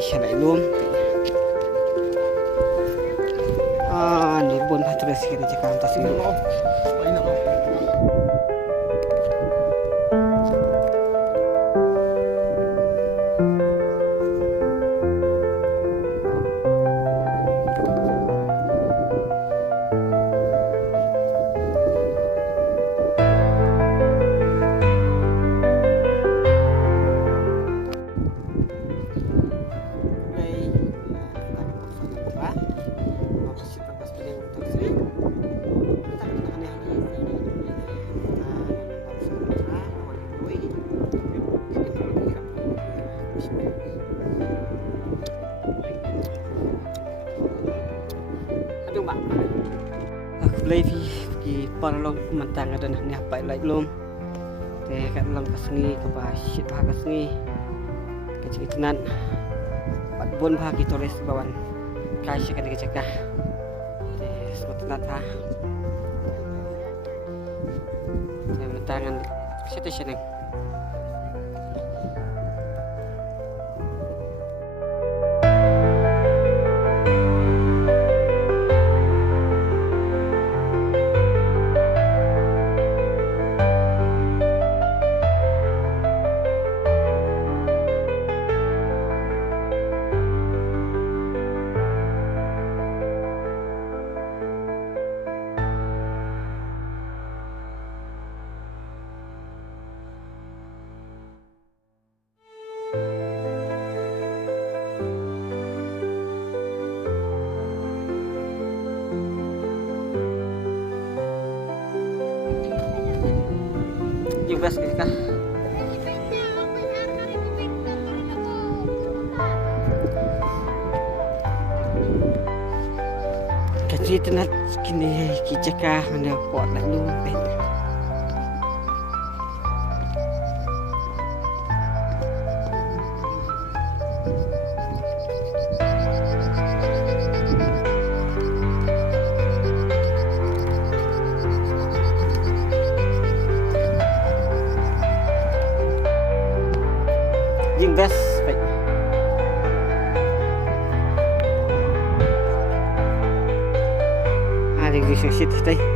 siya na ilum. Ni bon patros kita cakap atas ini. Play di paralog mantang ada ni apa like lom. Teh kat dalam kasngi ke basit bah kasngi. Kecik tenan. Pat bon bah kita les bawan. Kai syek ke cakah. Teh semua tenan ha. Teh mantangan station ni. Juga sekali. Kecil tenan kini kijaka mana pot lalu. Best baik. Ada gisi sit tadi.